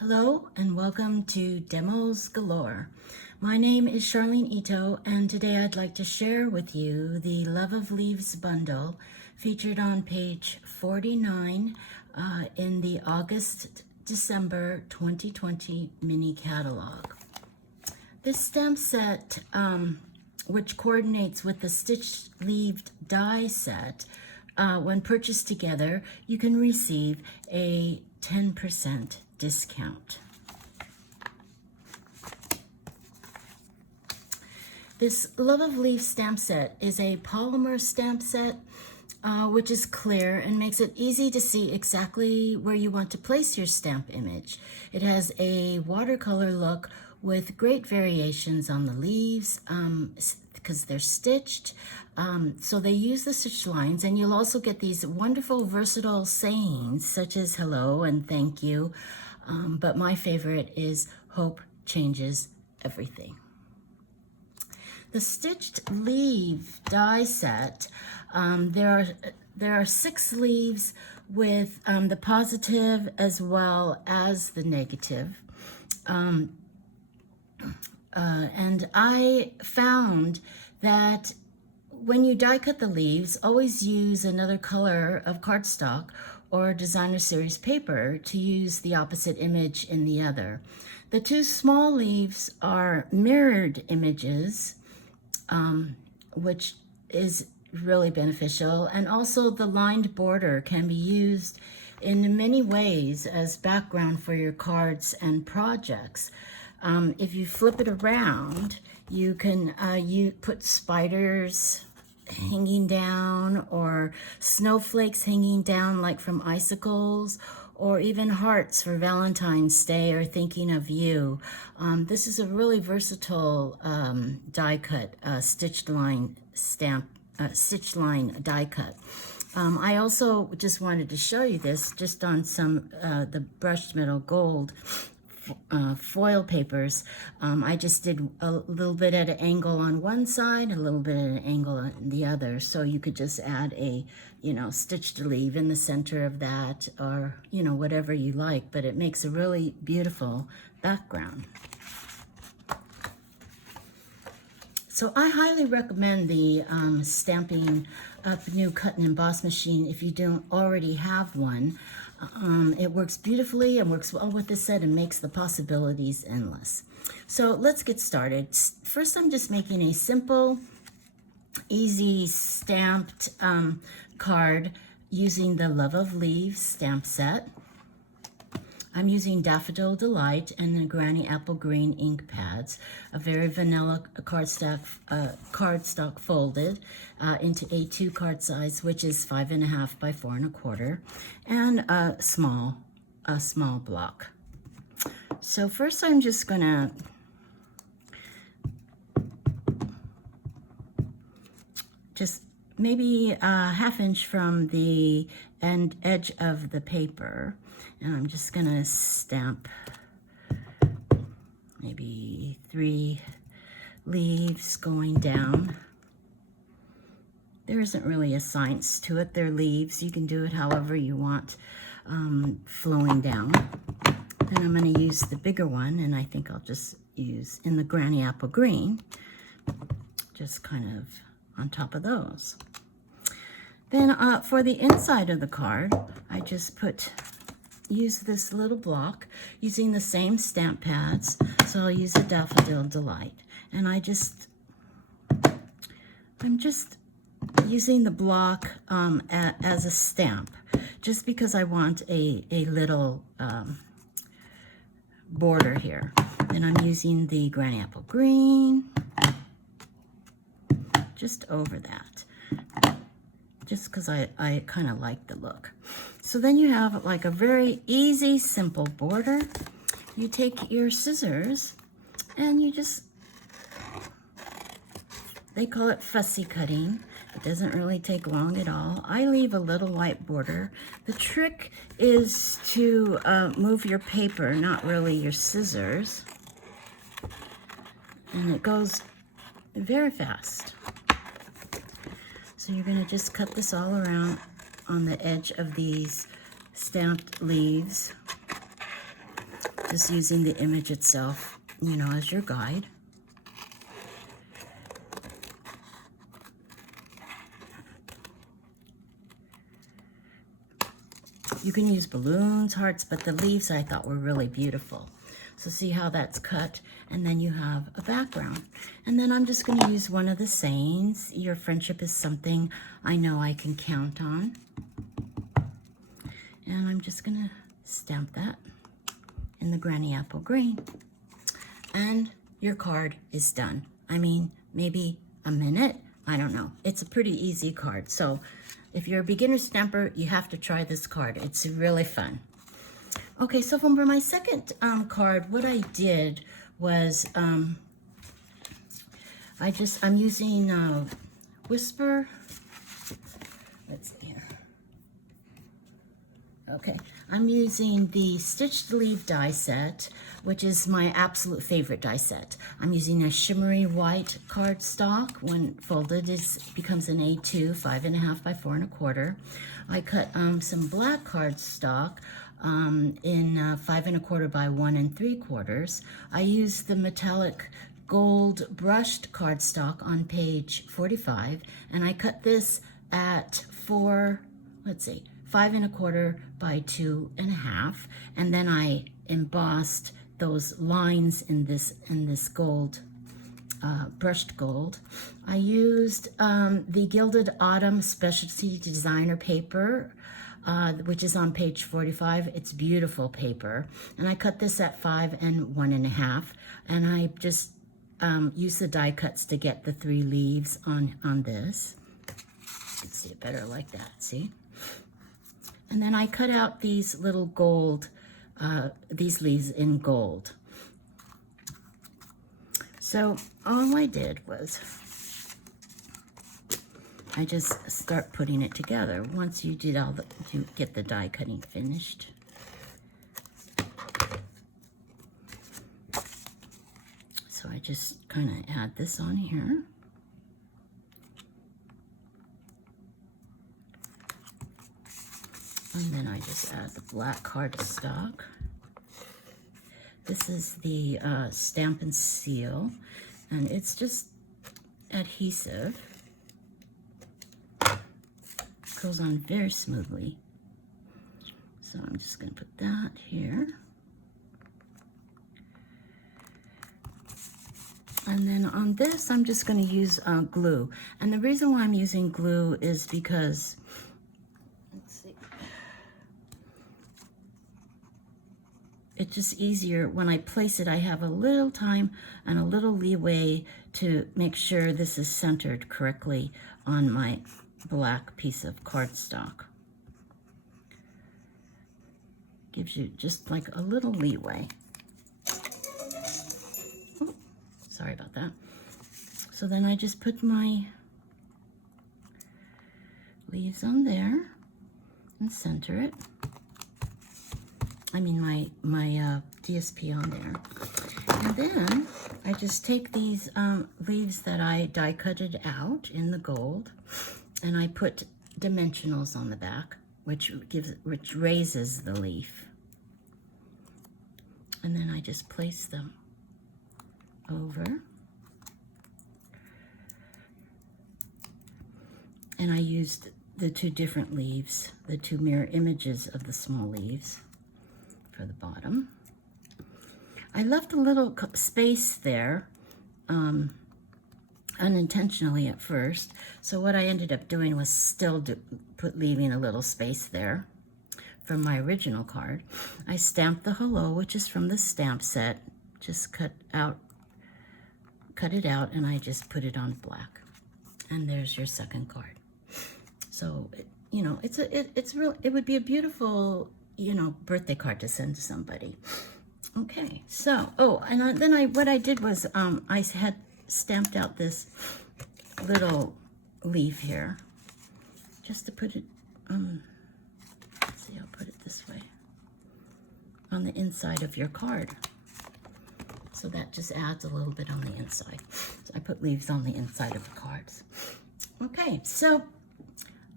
Hello and welcome to Demos Galore. My name is Sharleen Ito, and today I'd like to share with you the Love of Leaves bundle featured on page 49 in the August-December 2020 mini catalog. This stamp set, which coordinates with the stitched leaved die set, when purchased together, you can receive a 10% discount. This Love of Leaves stamp set is a polymer stamp set, which is clear and makes it easy to see exactly where you want to place your stamp image. It has a watercolor look with great variations on the leaves because they're stitched. So they use the stitch lines, and you'll also get these wonderful versatile sayings such as hello and thank you. But my favorite is hope changes everything. The stitched leaf die set, there are 6 leaves with the positive as well as the negative. And I found that when you die cut the leaves, always use another color of cardstock or designer series paper to use the opposite image in the other. The 2 small leaves are mirrored images, which is really beneficial, and also the lined border can be used in many ways as background for your cards and projects. If you flip it around, you can put spiders hanging down or snowflakes hanging down like from icicles, or even hearts for Valentine's Day or thinking of you. This is a really versatile die cut, stitched line die cut. I also just wanted to show you this just on some the brushed metal gold foil papers. I just did a little bit at an angle on one side, a little bit at an angle on the other, so you could just add a stitched leaf in the center of that, or whatever you like, but it makes a really beautiful background. So I highly recommend the Stampin' Up! New Cut and Emboss machine if you don't already have one. It works beautifully and works well with the set and makes the possibilities endless. So let's get started. First, I'm just making a simple, easy stamped card using the Love of Leaves stamp set. I'm using Daffodil Delight and the Granny Apple Green ink pads, a very vanilla cardstock folded into A2 card size, which is 5.5 by 4 1/4, and a small block. So first, I'm just gonna maybe a 1/2 inch from the edge of the paper. And I'm just gonna stamp maybe 3 leaves going down. There isn't really a science to it. They're leaves. You can do it however you want, flowing down. Then I'm gonna use the bigger one, and I think I'll just use in the Granny Apple Green, just kind of on top of those. Then for the inside of the card, I just use this little block using the same stamp pads. So I'll use a Daffodil Delight, and I'm just using the block as a stamp, just because I want a little border here. Then I'm using the Granny Apple Green just over that, just because I kind of like the look. So then you have like a very easy, simple border. You take your scissors and you they call it fussy cutting. It doesn't really take long at all. I leave a little white border. The trick is to move your paper, not really your scissors. And it goes very fast. So you're gonna just cut this all around on the edge of these stamped leaves. just using the image itself, you know, as your guide. You can use balloons, hearts, but the leaves I thought were really beautiful. So see how that's cut, and then you have a background. And then I'm just going to use one of the sayings. Your friendship is something I know I can count on. And I'm just going to stamp that in the Granny Apple Green. And your card is done. I mean, maybe a minute. I don't know. It's a pretty easy card. So if you're a beginner stamper, you have to try this card. It's really fun. Okay, so for my second card, what I did was I'm using Whisper. Let's see here. Okay, I'm using the Stitched Leaf die set, which is my absolute favorite die set. I'm using a shimmery white cardstock. When folded, it becomes an A2, 5.5 by 4.25. I cut some black cardstock in 5.25 by 1 3/4. I used the metallic gold brushed cardstock on page 45, and I cut this at 5.25 by 2.5, and then I embossed those lines in this gold, brushed gold. I used the Gilded Autumn Specialty Designer paper, which is on page 45. It's beautiful paper, and I cut this at 5 and 1.5, and I just used the die cuts to get the 3 leaves on this. You can see it better like that, see? And then I cut out these little gold, these leaves in gold. So all I did was I just start putting it together. Once you did you get the die cutting finished. So I just kind of add this on here. And then I just add the black cardstock. This is the Stamp and Seal, and it's just adhesive. Goes on very smoothly. So I'm just going to put that here. And then on this, I'm just going to use glue. And the reason why I'm using glue is because, let's see, it's just easier when I place it. I have a little time and a little leeway to make sure this is centered correctly on my black piece of cardstock. Gives you just like a little leeway. Oh, sorry about that. So then I just put my leaves on there and center it. I mean my DSP on there. And then I just take these leaves that I die cutted out in the gold, and I put dimensionals on the back, which raises the leaf. And then I just place them over. And I used the 2 different leaves, the 2 mirror images of the small leaves for the bottom. I left a little space there, unintentionally at first. So what I ended up doing was still leaving a little space there from my original card. I stamped the hello, which is from the stamp set. Just cut it out, and I just put it on black. And there's your second card. So you know, it would be a beautiful, you know, birthday card to send to somebody. Okay, so what I did was I had stamped out this little leaf here, just to put it, let's see, I'll put it this way, on the inside of your card. So that just adds a little bit on the inside. So I put leaves on the inside of the cards. Okay, so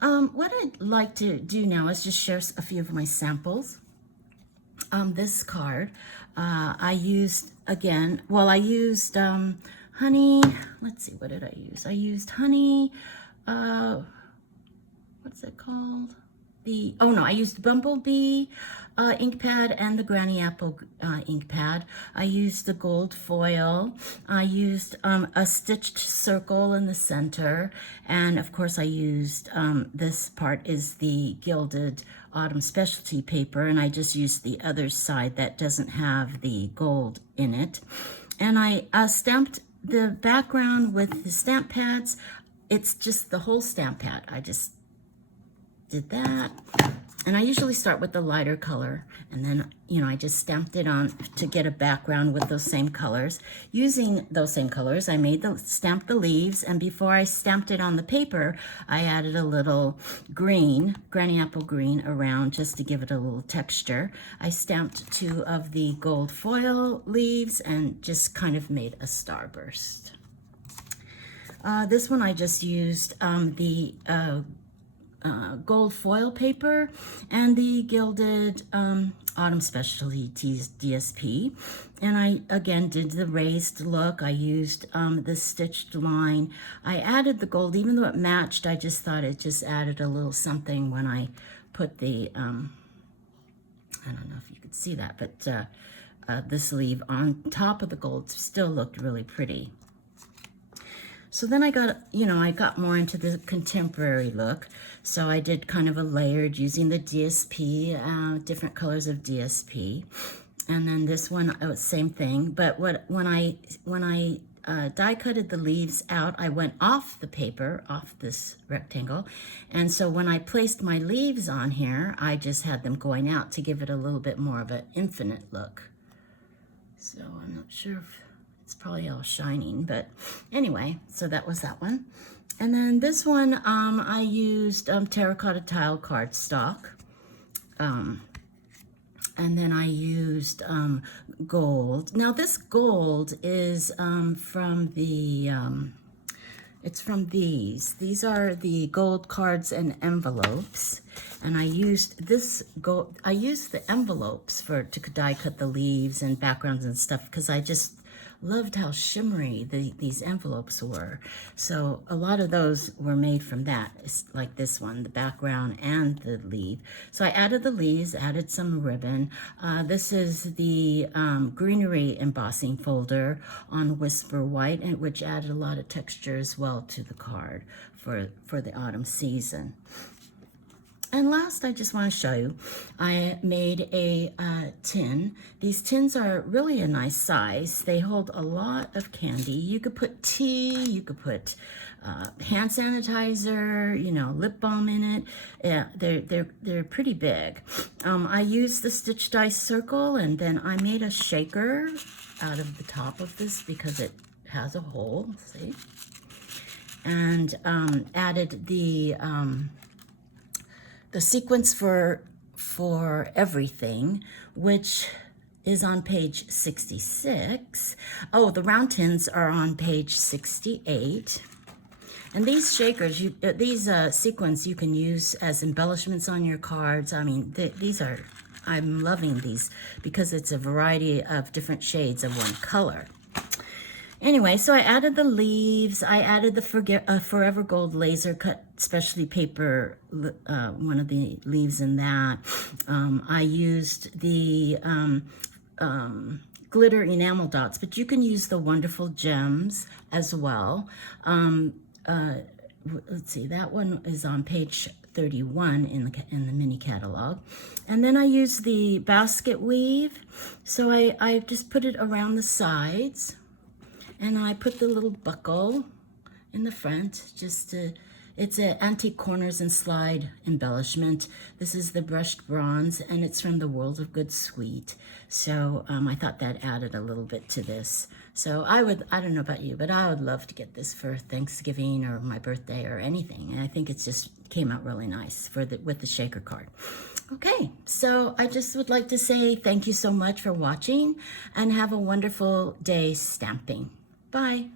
what I'd like to do now is just share a few of my samples. this card, I used, again, well, I used honey, let's see, what did I use? I used honey, what's it called? Oh no, I used Bumblebee ink pad and the Granny Apple ink pad. I used the gold foil. I used a stitched circle in the center. And of course I used, this part is the gilded autumn specialty paper, and I just used the other side that doesn't have the gold in it. And I stamped the background with the stamp pads. It's just the whole stamp pad. I just did that. And I usually start with the lighter color, and then, you know, I just stamped it on to get a background with those same colors. Using those same colors, I stamped the leaves, and before I stamped it on the paper, I added a little green, Granny Apple green, around just to give it a little texture. I stamped 2 of the gold foil leaves and just kind of made a starburst. This one I just used the gold foil paper and the gilded autumn specialties DSP, and I again did the raised look. I used the stitched line. I added the gold, even though it matched. I just thought it just added a little something when I put the I don't know if you could see that, but the sleeve on top of the gold still looked really pretty. So then I got, you know, I got more into the contemporary look. So I did kind of a layered using the DSP, different colors of DSP. And then this one, same thing. But when I die cutted the leaves out, I went off the paper, off this rectangle. And so when I placed my leaves on here, I just had them going out to give it a little bit more of an infinite look. So I'm not sure if it's probably all shining, but anyway, so that was that one. And then this one, I used terracotta tile cardstock. And then I used gold. Now this gold is from the, it's from these. These are the gold cards and envelopes. And I used this gold, I used the envelopes to die cut the leaves and backgrounds and stuff, because I just loved how shimmery these envelopes were. So a lot of those were made from that, like this one, the background and the leaf. So I added the leaves, added some ribbon. This is the greenery embossing folder on Whisper White, and which added a lot of texture as well to the card for the autumn season. And last, I just want to show you, I made a tin. These tins are really a nice size. They hold a lot of candy. You could put tea, you could put hand sanitizer, you know, lip balm in it. Yeah, they're pretty big. I used the stitch die circle, and then I made a shaker out of the top of this because it has a hole, see? And added the sequence for everything, which is on page 66. Oh, the round tins are on page 68. And these shakers, these sequins you can use as embellishments on your cards. I mean, these are, I'm loving these because it's a variety of different shades of one color. Anyway, so I added the leaves. I added the Forever Gold laser cut specialty paper, one of the leaves in that. I used the glitter enamel dots, but you can use the wonderful gems as well. Let's see, that one is on page 31 in the mini catalog. And then I used the basket weave. So I just put it around the sides. And I put the little buckle in the front, it's an antique corners and slide embellishment. This is the brushed bronze, and it's from the World of Good Sweet. So I thought that added a little bit to this. So I don't know about you, but I would love to get this for Thanksgiving or my birthday or anything. And I think it just came out really nice with the shaker card. Okay, so I just would like to say thank you so much for watching, and have a wonderful day stamping. Bye.